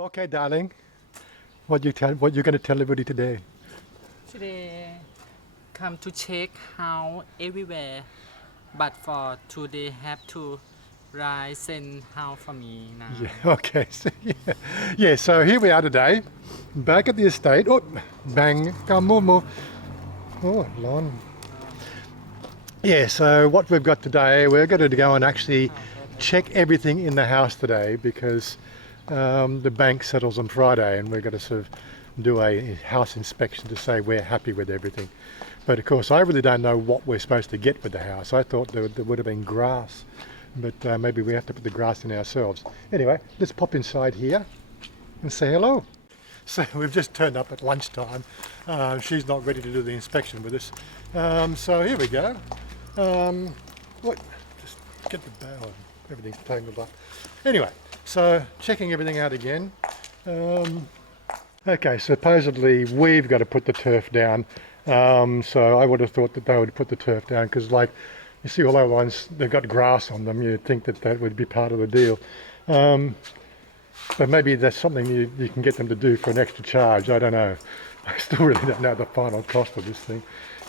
Okay, darling. What you going to tell everybody today? Today, come to check how everywhere, but for today have to write send how for me now. Yeah. Okay. So here we are today, back at the estate. Oh, bang! Come move. Oh, lawn. Yeah. So what we've got today, we're going to go and actually check everything in the house today because the bank settles on Friday, and we're going to sort of do a house inspection to say we're happy with everything. But of course, I really don't know what we're supposed to get with the house. I thought there would have been grass, but maybe we have to put the grass in ourselves. Anyway, let's pop inside here and say hello. So we've just turned up at lunchtime. She's not ready to do the inspection with us. So here we go. Just get the bow. Everything's tangled up. Anyway, so checking everything out again. Okay, supposedly we've got to put the turf down. So I would have thought that they would put the turf down because, like, you see all those ones, they've got grass on them. You'd think that that would be part of the deal. But maybe that's something you can get them to do for an extra charge. I don't know. I still really don't know the final cost of this thing.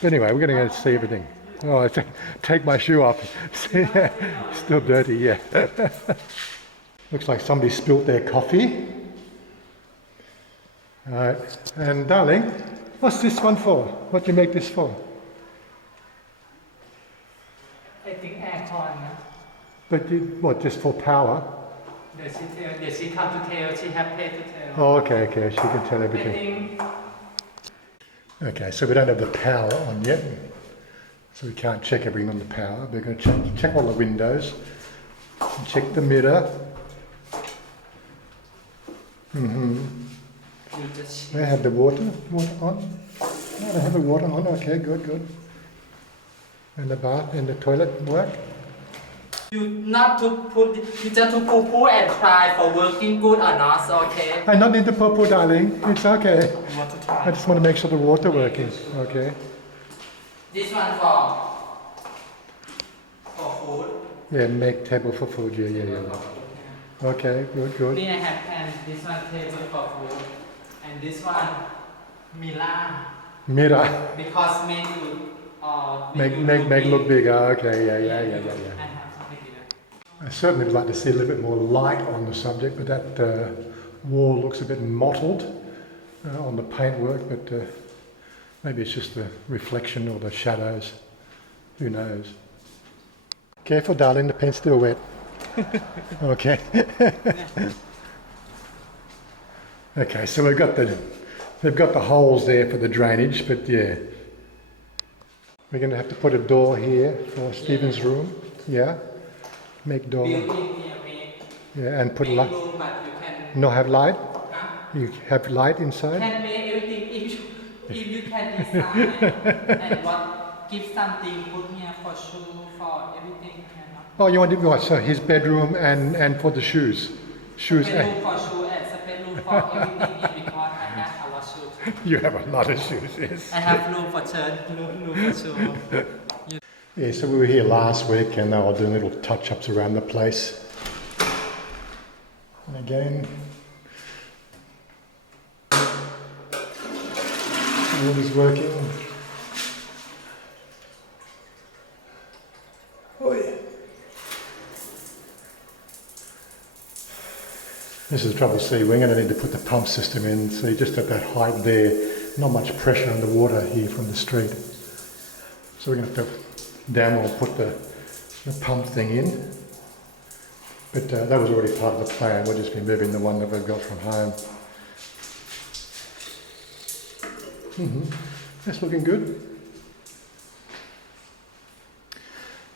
But anyway, we're going to go see everything. Oh, I take my shoe off. Still dirty, yeah. Looks like somebody spilt their coffee. All right. And darling, what's this one for? What do you make this for? I think aircon. But what, just for power? She come to tell. She have paid to tell. Oh, okay. She can tell I everything. think Okay, so we don't have the power on yet. So we can't check everything on the power. We're going to check all the windows. Check the mirror. you just They have the water on. Oh, they have the water on. Okay, good. And the bath and the toilet work. you not to put you just to poo and try for working good or not. Okay. I not need the purple, darling. It's okay. You want to try? I just want to make sure the water working. Okay. This one for food. Yeah, make table for food. Yeah. Okay, good. Me, I have and this one table for food, and this one Mirror. because make you Make look bigger. Okay, yeah. I have something here. I certainly would like to see a little bit more light on the subject, but that wall looks a bit mottled on the paintwork, but maybe it's just the reflection or the shadows. Who knows? Careful, darling, the pen's still wet. Okay. Okay, so they've got the holes there for the drainage, but yeah. We're going to have to put a door here for Stephen's room. Yeah. Make door. Building here, Yeah, and put make light. room, but you can. No, have light. Huh? You have light inside. Can make everything if you can design and what give something put here for shoe for everything. Oh, you want to what? So his bedroom and for the shoes. Shoes. Separate room for shoe and separate room for everything here because I have a lot of shoes. You have a lot of shoes. Yes. I have room for shirt, room for shoe. Yeah. So we were here last week, and they were doing little touch-ups around the place. And again, all is working. Oh yeah. This is the trouble, see, we're going to need to put the pump system in, see, just at that height there, not much pressure on the water here from the street. So we're going to have to down or put the pump thing in. But that was already part of the plan, we'll just be moving the one that we've got from home. That's looking good.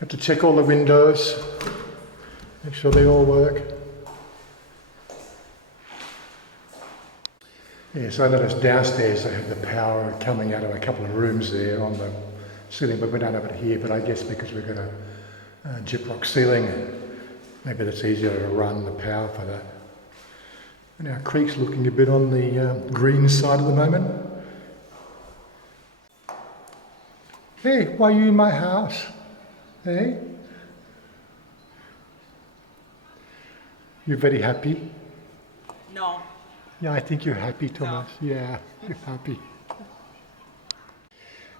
Have to check all the windows, make sure they all work. Yeah, so I noticed downstairs they have the power coming out of a couple of rooms there on the ceiling, but we don't have it here. But I guess because we've got a gyprock ceiling, maybe that's easier to run the power for that. And our creek's looking a bit on the green side at the moment. Hey, why are you in my house? Hey? You're very happy? No. Yeah, I think you're happy, Thomas. Yeah, you're happy.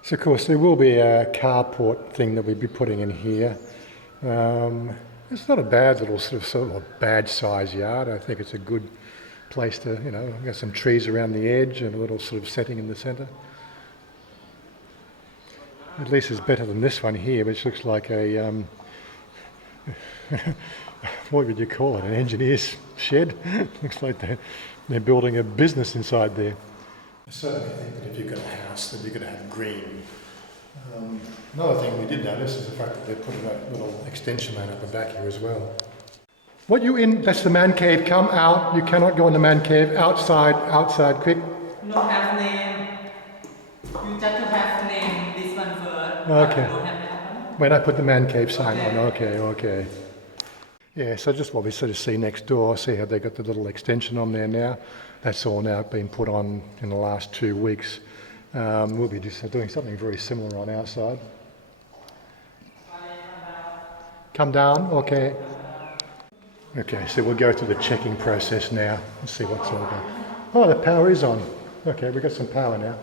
So, of course, there will be a carport thing that we'll be putting in here. It's not a bad little sort of bad size yard. I think it's a good place to, got some trees around the edge and a little sort of setting in the centre. At least it's better than this one here, which looks like a, what would you call it, an engineer's shed? Looks like they're building a business inside there. I certainly think that if you've got a house, that you've got to have green. Another thing we did notice is the fact that they're putting a little extension line up the back here as well. What you in? That's the man cave. Come out. You cannot go in the man cave. Outside, outside, quick. No have name. You just to have name this one first. Okay. No have name. When I put the man cave sign on, okay. Yeah, so just what we sort of see next door, see how they got the little extension on there now. That's all now been put on in the last 2 weeks. We'll be just doing something very similar on our side. Come down, okay. Okay, so we'll go through the checking process now and see what's all going. Oh, the power is on. Okay, we've got some power now.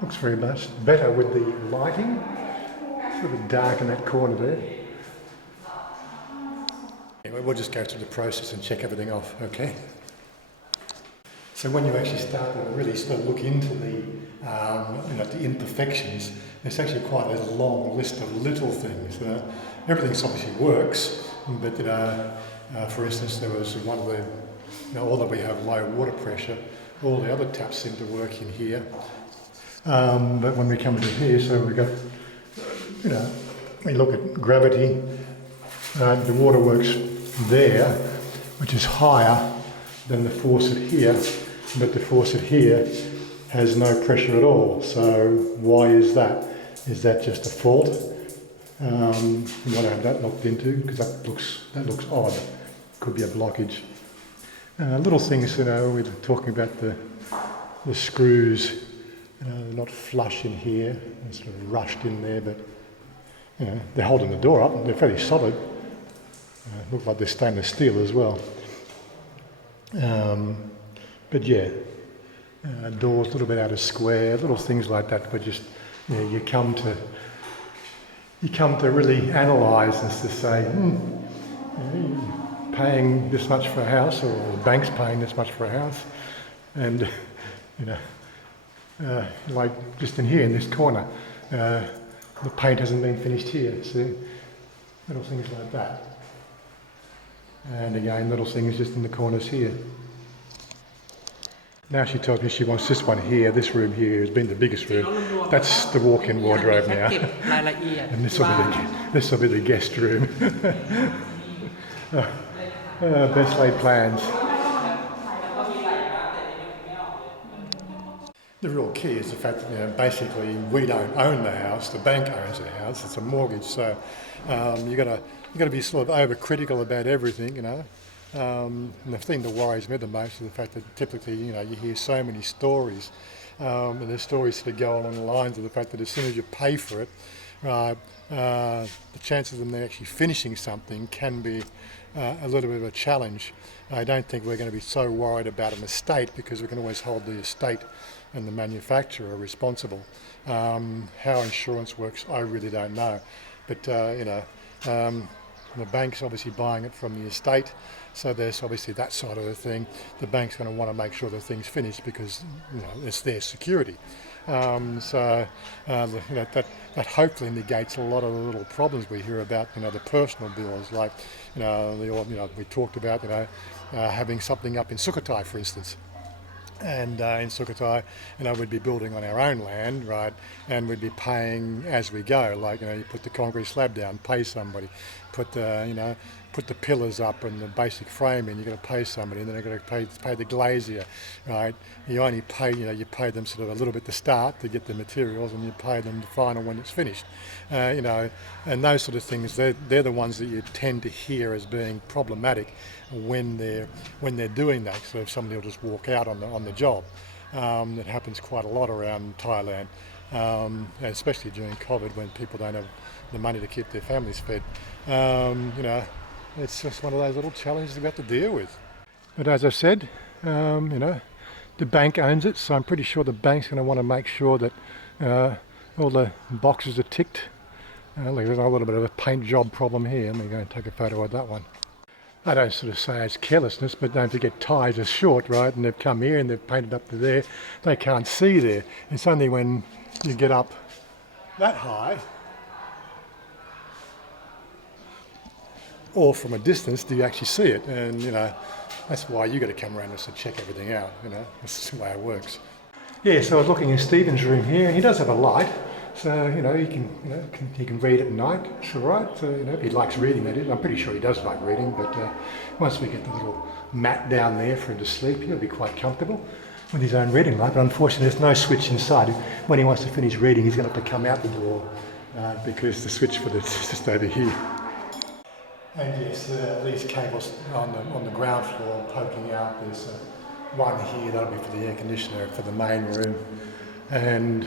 Looks very much better with the lighting. It's a little bit dark in that corner there. Anyway, we'll just go through the process and check everything off, okay? So when you actually start to really look into the imperfections, there's actually quite a long list of little things. Everything obviously works, but for instance, there was one of the, although we have low water pressure, all the other taps seem to work in here. But when we come to here, so we've got, we look at gravity, the water works there, which is higher than the faucet here, but the faucet here has no pressure at all. So why is that? Is that just a fault? We want to have that looked into because that looks odd. Could be a blockage. Little things, we're talking about the screws. They're not flush in here, they're sort of rushed in there, but they're holding the door up. They're fairly solid. Look like they're stainless steel as well. But yeah, doors a little bit out of square, little things like that. But just you come to really analyse and to say, paying this much for a house, or the bank's paying this much for a house, and like just in here in this corner, the paint hasn't been finished here. See, little things like that. And again, little things just in the corners here. Now she tells me she wants this one here. This room here has been the biggest room. That's the walk-in wardrobe now. And this will be the guest room. Best laid plans. The real key is the fact that basically we don't own the house. The bank owns the house. It's a mortgage, so you got to be sort of overcritical about everything, And the thing that worries me the most is the fact that typically, you hear so many stories, and the stories sort of go along the lines of the fact that as soon as you pay for it, the chances of them actually finishing something can be a little bit of a challenge. I don't think we're going to be so worried about an estate because we can always hold the estate and the manufacturer responsible. How insurance works, I really don't know. But, the bank's obviously buying it from the estate, so there's obviously that side of the thing. The bank's going to want to make sure the thing's finished because it's their security. That hopefully negates a lot of the little problems we hear about. The personal bills, like we talked about having something up in Sukhothai, for instance. And in Sukhothai, we'd be building on our own land, right? And we'd be paying as we go. Like, you put the concrete slab down, pay somebody. Put the pillars up and the basic frame in. You've got to pay somebody, and then you've got to pay the glazier, right? You only pay, you pay them sort of a little bit to start to get the materials, and you pay them the final when it's finished, and those sort of things. They're the ones that you tend to hear as being problematic when they're doing that. So if somebody will just walk out on the job, that happens quite a lot around Thailand. and especially during COVID when people don't have the money to keep their families fed. It's just one of those little challenges we have to deal with. But as I said, the bank owns it, so I'm pretty sure the bank's going to want to make sure that all the boxes are ticked. Look, there's a little bit of a paint job problem here. I'm going to take a photo of that one. I don't sort of say it's carelessness, but don't forget ties are short, right? And they've come here and they've painted up to there. They can't see there. It's only when you get up that high or from a distance do you actually see it. And, that's why you got to come around just to check everything out, This is the way it works. Yeah, so I was looking in Stephen's room here, and he does have a light. So, he can read at night, it's all right. So, if he likes reading, that is. I'm pretty sure he does like reading, but once we get the little mat down there for him to sleep, he'll be quite comfortable with his own reading light. But unfortunately, there's no switch inside. When he wants to finish reading, he's going to have to come out the door because the switch for this is just over here. And yes, these cables on the ground floor poking out. There's one here, that'll be for the air conditioner for the main room. And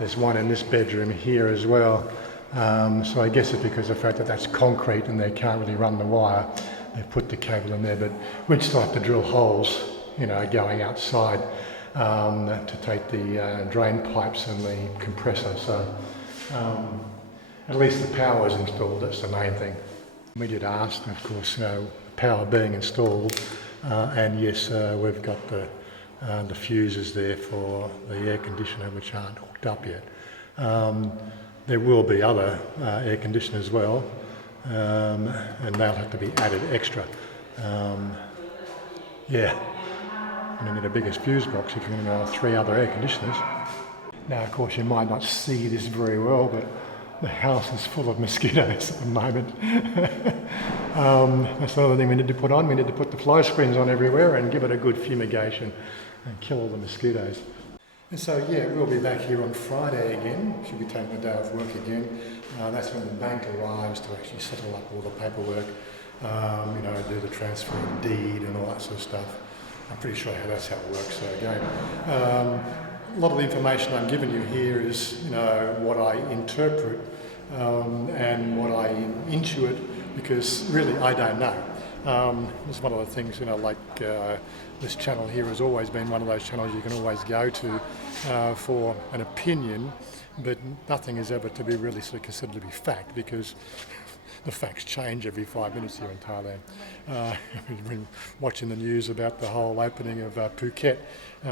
there's one in this bedroom here as well. So I guess it's because of the fact that that's concrete and they can't really run the wire. They've put the cable in there, but we'd still have to drill holes, going outside to take the drain pipes and the compressor. So at least the power is installed, that's the main thing. We did ask, of course, power being installed, and yes, we've got the fuses there for the air conditioner which aren't hooked up yet. There will be other air conditioners as well, and they'll have to be added extra. You're going to need a bigger fuse box if you're going to go 3 other air conditioners. Now, of course, you might not see this very well, but the house is full of mosquitoes at the moment. That's another thing we need to put on. We need to put the fly screens on everywhere and give it a good fumigation and kill all the mosquitoes. And so, we'll be back here on Friday again. Should be taking a day off work again. That's when the bank arrives to actually settle up all the paperwork, do the transfer of deed and all that sort of stuff. I'm pretty sure that's how it works. So again, a lot of the information I'm giving you here is, what I interpret and what I intuit, because really I don't know. It's one of the things, this channel here has always been one of those channels you can always go to for an opinion, but nothing is ever to be really sort of considered to be fact, because the facts change every 5 minutes here in Thailand. We've been watching the news about the whole opening of Phuket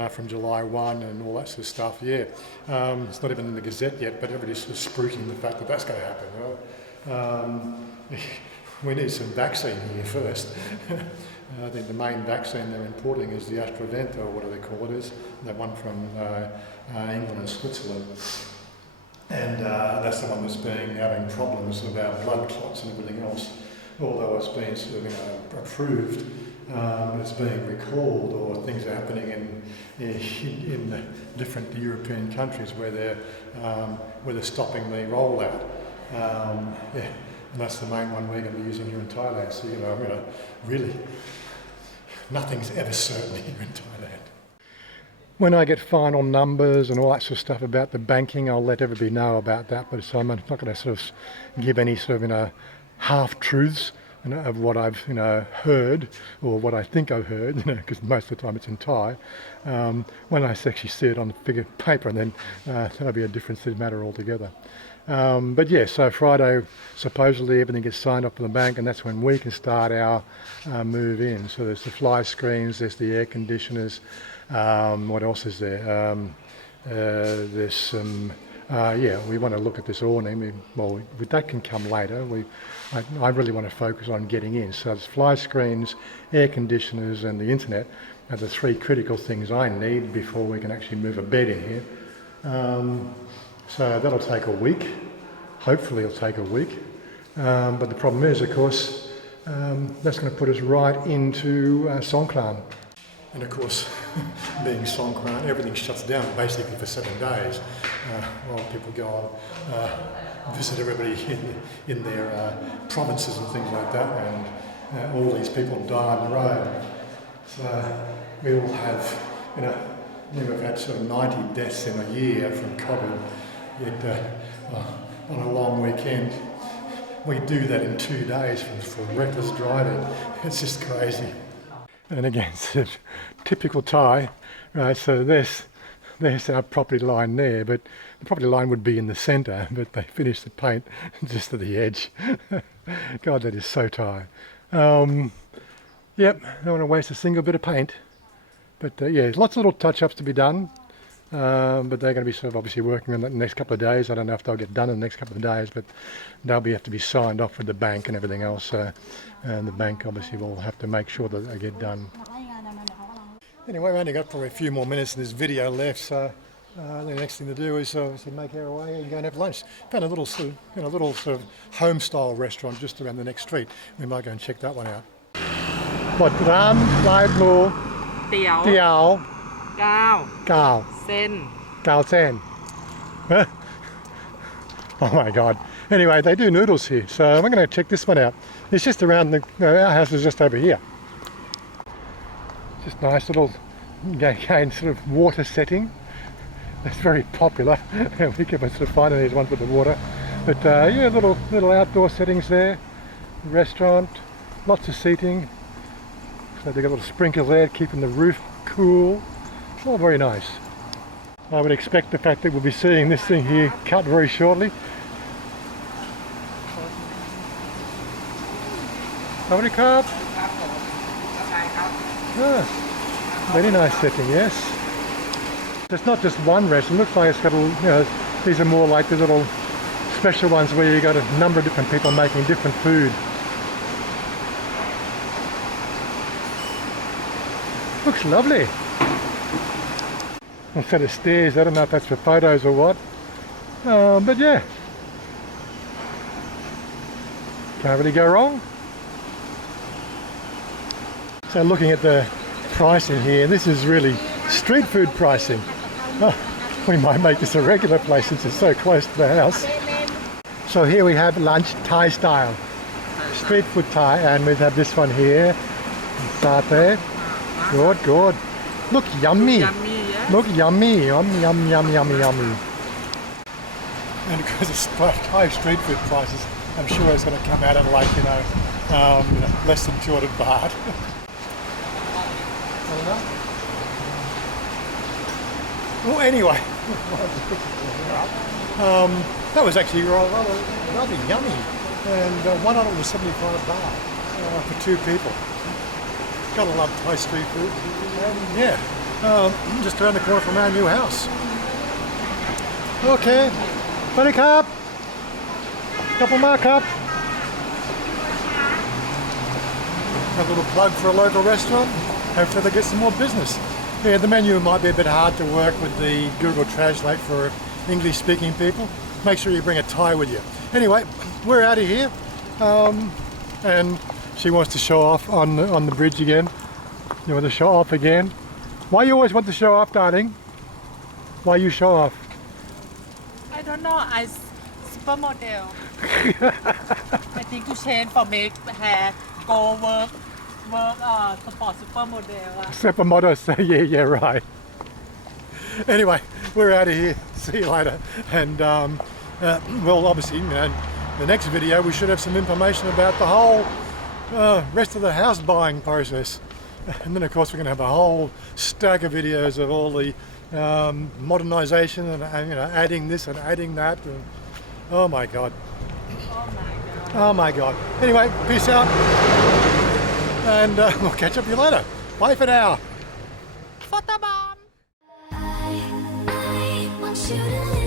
from July 1 and all that sort of stuff. It's not even in the Gazette yet, but everybody's sort of spruiking the fact that that's going to happen. We need some vaccine here first. I think the main vaccine they're importing is the AstraZeneca, or whatever they call it is, that one from England and Switzerland. And that's the one that's having problems about blood clots and everything else. Although it's been sort of, approved, it's being recalled, or things are happening in the different European countries where they're stopping the rollout. And that's the main one we're going to be using here in Thailand. So really, nothing's ever certain here in Thailand. When I get final numbers and all that sort of stuff about the banking, I'll let everybody know about that. But so I'm not going to sort of give any sort of half-truths of what I've heard, or what I think I've heard, because most of the time it's in Thai. When I actually see it on the paper, and then that'll be a different matter altogether. So Friday, supposedly everything gets signed off from the bank, and that's when we can start our move in. So there's the fly screens, there's the air conditioners. What else is there? There's some, we want to look at this awning. That can come later. I really want to focus on getting in. So there's fly screens, air conditioners and the internet are the 3 critical things I need before we can actually move a bed in here. So that'll take a week. Hopefully it'll take a week. But the problem is, of course, that's going to put us right into Songkran. And of course, being Songkran, everything shuts down basically for 7 days while people go on visit everybody in their provinces and things like that, and all these people die on the road. So we will have we've had sort of 90 deaths in a year from COVID, yet on a long weekend, we do that in 2 days for reckless driving. It's just crazy. And again, sort of typical Thai, right? So there's our property line there, but the property line would be in the centre, but they finished the paint just at the edge. God, that is so Thai. Yep, don't want to waste a single bit of paint. But yeah, lots of little touch-ups to be done. But they're going to be sort of obviously working on that in the next couple of days. I don't know if they'll get done in the next couple of days, but they'll have to be signed off with the bank and everything else. And the bank obviously will have to make sure that they get done. Anyway, we've only got probably a few more minutes in this video left, so the next thing to do is obviously make our way and go and have lunch. Found a little sort of home-style restaurant just around the next street. We might go and check that one out. What, Ram, Lai Blue, Tiew Tiew, 9 เส้น Gao Sen. Oh my God. Anyway, they do noodles here, so I'm going to check this one out. It's just around our house is just over here. Just nice little, again, sort of water setting. It's very popular. We keep on sort of finding these ones with the water. But yeah, little outdoor settings there. Restaurant, lots of seating. So they've got little sprinklers there, keeping the roof cool. It's all very nice. I would expect the fact that we'll be seeing this thing here cut very shortly. Howdy, Carp. Ah, very nice setting, yes. It's not just one restaurant. It looks like it's got these are more like the little special ones where you got a number of different people making different food. Looks lovely. A set of stairs. I don't know if that's for photos or what. But yeah. Can't really go wrong. So looking at the pricing here, this is really street food pricing. Oh, we might make this a regular place since it's so close to the house. So here we have lunch Thai style. Street food Thai, and we have this one here. Satay. Good, good. Look yummy. Look yummy. Yum, yum, yum, yummy, yummy. And because it's Thai street food prices, I'm sure it's going to come out at like, less than 200 baht. Well, anyway, that was actually rather yummy, and one of them was 75 baht for 2 people. Gotta love Thai street food, and yeah, just around the corner from our new house. Okay, buddy cup, couple more cup. A little plug for a local restaurant. Hopefully they get some more business. Yeah, the menu might be a bit hard to work with the Google Translate for English-speaking people. Make sure you bring a Thai with you. Anyway, we're out of here, and she wants to show off on the bridge again. You want to show off again? Why you always want to show off, darling? Why you show off? I don't know. I supermodel. I think to change for make hair go work support supermodel. Supermodel, yeah, right. Anyway, we're out of here. See you later. And well, obviously, the next video we should have some information about the whole rest of the house buying process. And then, of course, we're going to have a whole stack of videos of all the modernisation and adding this and adding that. And, oh my God. Oh my God. Anyway, peace out. And we'll catch up with you later. Bye for now. Photo bomb. I want you to live.